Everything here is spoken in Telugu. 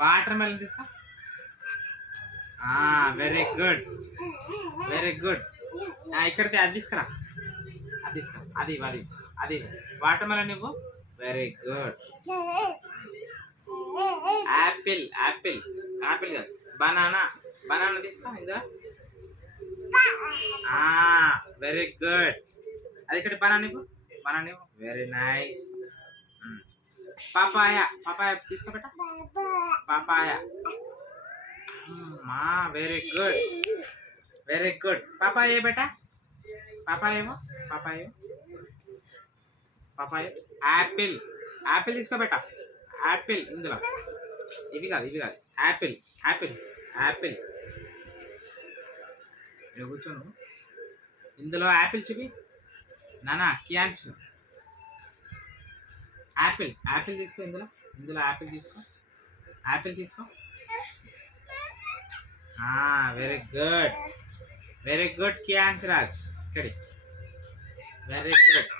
వాటర్ మెలన్ తీసుకో. Very good, very good. ఇక్కడికి అది తీసుకురా, అది తీసుకురా, అది అది అది వాటర్ మెలన్ ఇవ్వు. Very good. Apple, apple, apple కాదు, బనానా, బనానా తీసుకో ఇందులో. Very good. అది ఇక్కడ బనానా ఇవ్వు, బనానా ఇవ్వు. Very nice. పాపాయ, పాపాయ తీసుకోబెట్ట, papaya. Very good, very good. Papaya బేటా, పాపాయ ఏమో, పాపాయ, పాపాయ. యాపిల్, యాపిల్ తీసుకోబెట్ట, యాపిల్ ఇందులో. ఇవి కాదు, ఇవి కాదు. Apple, apple, apple. ఇక్కడ కూర్చోను. ఇందులో యాపిల్ చూపి నానా, క్యాన్స్. యాపిల్, యాపిల్ తీసుకో ఇందులో, ఇందులో యాపిల్ తీసుకో, యాపిల్ తీసుకో. Very good, very good cans Raj. ఇక్కడి వెరీ గుడ్.